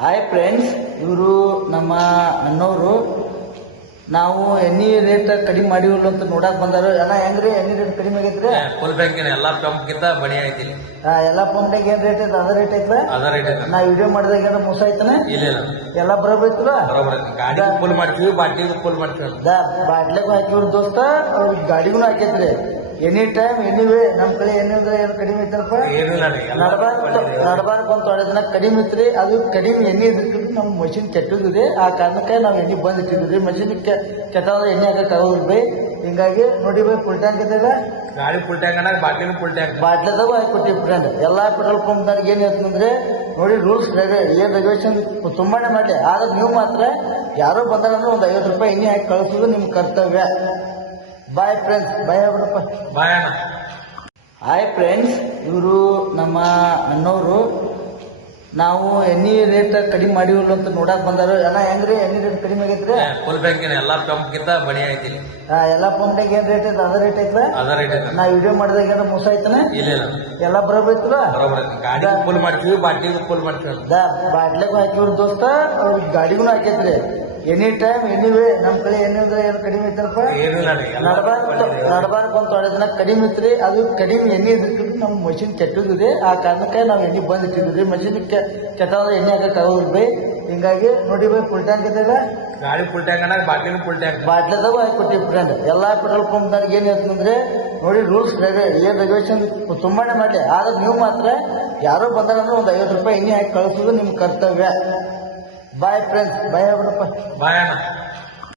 Hi friends, ಇವರು ನಮ್ಮ ನನ್ನವರು. ನಾವು ಎಣ್ಣೆ ರೇಟ್ ಕಡಿಮೆ ಮಾಡಿವಲ್ಲ ಅಂತ ನೋಡಕ್ ಬಂದಾರ. ಎಲ್ಲ ಹೆಂಗ್ರಿ ಎಣ್ಣೆ ರೇಟ್ ಕಡಿಮೆ ಆಗೈತ್ರಿ? ಫುಲ್ ಬ್ಯಾಂಕಿನ ಎಲ್ಲಾ ಪಂಪ್ಗಿಂತ ಬಡಿ ಐತಿ. ಎಲ್ಲಾ ಪಂಪ್ನಾಗ ಏನ್ ರೇಟ್ ಐತೆ? ಅದ ರೇಟ್ ಐತ್ಲ? ಅದ ರೇಟ್ ಐತೆ. ನಾ ವಿಡಿಯೋ ಮಾಡಿದಾಗ ಏನೋ ಮೋಸ ಐತನ? ಇಲ್ಲ ಇಲ್ಲ, ಎಲ್ಲ ಬರೋಬ್ಬರ ಐತಲ್ಲ? ಬರೋಬರ. ಗಾಡಿ ಫುಲ್ ಮಾಡ್ತೀವಿ, ಬಾಟ್ಲಿ ಫುಲ್ ಮಾಡ್ತೀವಿ. ಬಾಟ್ಲೆಗೂ ಹಾಕಿವ್ರ ದೋಸ್ತ, ಗಾಡಿಗೂ ಹಾಕೈತ್ರಿ. ಎನಿ ಟೈಮ್ ಎನಿವೇ ನಮ್ ಕಡೆ ಎಣ್ಣೆ ಏನು ಕಡಿಮೆ ಐತಲ್ಪ? ಏನಿಲ್ಲ, ನಡಬಾರ್ದು ಬಂದ್ ತೊಡೆ ದಿನ ಕಡಿಮೆ ಐತ್ರಿ. ಅದು ಕಡಿಮೆ ಎಣ್ಣೆ ಇದ್ರಿ ನಮ್ ಮಷಿನ್ ಕೆಟ್ಟಿದ್ರಿ. ಆ ಕಾರಣಕ್ಕೆ ನಾವ್ ಎಣ್ಣೆ ಬಂದ್ ಇಟ್ಟಿದ್ರಿ. ಮಷಿನ್ ಕೆಟ್ಟಂದ್ರೆ ಎಣ್ಣೆ ಹಾಕಕ್ ಆಗೋದ್ರಿ. ಹಿಂಗಾಗಿ ನೋಡಿ ಬೈ, ಫುಲ್ ಟ್ಯಾಂಕ್ ಇದ್ದಾಗ ಗಾಡಿ ಫುಲ್ ಟ್ಯಾಂಕ್ ಅನ್ನ ಬಾಟ್ಲಿನ ಫುಲ್ ಟ್ಯಾಂಕ್. ಬಾಟ್ಲದಾಗ ಹಾಕಿಕೊಟ್ಟಿವಿ ಫ್ರೆಂಡ್. ಎಲ್ಲಾ ಪೆಟ್ರೋಲ್ ಪಂಪ್ನವ್ರಿಗೆ ಏನ್ ಹೇಳ್ತಂದ್ರೆ, ನೋಡಿ ರೂಲ್ಸ್ ಏನ್ ರೆಗ್ಯುಲೇಷನ್ ತುಂಬಾನೇ ಮಾಡಿ. ಆದ್ರೆ ನೀವು ಮಾತ್ರ ಯಾರೋ ಬಂದಾರಂದ್ರೆ ಒಂದ್ 50 ರೂಪಾಯಿ ಎಣ್ಣೆ ಹಾಕಿ ಕಳಿಸೋದು ನಿಮ್ ಕರ್ತವ್ಯ. ಬಾಯ್ ಫ್ರೆಂಡ್ಸ್, ಬಾಯ್ ಆಗ್ಬಿಡಪ್ಪ. ಬಾಯ್ ಅಣ್ಣ. ಹಾಯ್ ಫ್ರೆಂಡ್ಸ್, ಇವರು ನಮ್ಮ ನನ್ನವರು. ನಾವು ಎಣ್ಣೆ ರೇಟ್ ಕಡಿಮೆ ಮಾಡಿವಲ್ಲ ಅಂತ ನೋಡಕ್ ಬಂದಾರ. ಎಲ್ಲ ಹೆಂಗ್ರಿ ಎಣ್ಣೆ ರೇಟ್ ಕಡಿಮೆ ಆಗೈತ್ರಿ? ಫುಲ್ ಬ್ಯಾಂಕಿನ ಎಲ್ಲಾ ಪಂಪ್ಗಿಂತ ಬಡಿ ಐತಿ. ಎಲ್ಲಾ ಪಂಪ್ನಾಗ ಏನ್ ರೇಟ್ ಐತೆ? ಅದ ರೇಟ್ ಐತ್ಲ? ಅದ ರೇಟ್ ಐತೆ. ನಾ ವಿಡಿಯೋ ಮಾಡಿದಾಗ ಏನೋ ಮೋಸ ಐತನ? ಇಲ್ಲ ಇಲ್ಲ, ಎಲ್ಲ ಬರೋಬ್ಬರ ಐತಲ್ಲ? ಬರೋಬರ. ಗಾಡಿ ಫುಲ್ ಮಾಡ್ತೀವಿ, ಬಾಟ್ಲಿ ಫುಲ್ ಮಾಡ್ತೀವಿ. ಬಾಟ್ಲೆಗೂ ಹಾಕಿವ್ರ ದೋಸ್ತ, ಗಾಡಿಗೂ ಹಾಕೈತ್ರಿ. ಎನಿ ಟೈಮ್ ಎನಿವೇ ನಮ್ ಕಡೆ ಎಣ್ಣೆ ಏನು ಕಡಿಮೆ ಐತಲ್ಪ? ಏನಿಲ್ಲ, ನಡಬಾರ್ದು ಬಂದ್ ತೊಡೆ ದಿನ ಕಡಿಮೆ ಐತ್ರಿ. ಅದು ಕಡಿಮೆ ಎಣ್ಣೆ ಇದ್ರಿ ನಮ್ ಮಷಿನ್ ಕೆಟ್ಟಿದ್ರಿ. ಆ ಕಾರಣಕ್ಕೆ ನಾವ್ ಎಣ್ಣೆ ಬಂದ್ ಇಟ್ಟಿದ್ರಿ. ಮಷಿನ್ ಕೆಟ್ಟಂದ್ರೆ ಎಣ್ಣೆ ಹಾಕಕ್ ಆಗೋದ್ರಿ. ಹಿಂಗಾಗಿ ನೋಡಿ ಬೈ, ಫುಲ್ ಟ್ಯಾಂಕ್ ಇದ್ದಾಗ ಗಾಡಿ ಫುಲ್ ಟ್ಯಾಂಕ್ ಅನ್ನ ಬಾಟ್ಲಿನ ಫುಲ್ ಟ್ಯಾಂಕ್. ಬಾಟ್ಲದಾಗೂ ಹಾಕಿಕೊಟ್ಟಿವಿ ಫ್ರೆಂಡ್. ಎಲ್ಲಾ ಪೆಟ್ರೋಲ್ ಪಂಪ್ನವ್ರಿಗೆ ಏನ್ ಹೇಳ್ತಂದ್ರೆ, ನೋಡಿ ರೂಲ್ಸ್ ಏನ್ ರೆಗ್ಯುಲೇಷನ್ ತುಂಬಾನೇ ಮಾಡಿ. ಆದ್ರೆ ನೀವು ಮಾತ್ರ ಯಾರೋ ಬಂದಾರಂದ್ರೆ ಒಂದ್ 50 ರೂಪಾಯಿ ಎಣ್ಣೆ ಹಾಕಿ ಕಳಿಸೋದು ನಿಮ್ ಕರ್ತವ್ಯ. ಬಾಯ್ ಫ್ರೆಂಡ್ಸ್, ಬಾಯ್ ಆಗ್ಬಿಡಪ್ಪ. ಬಾಯ್ ಅಣ್ಣ.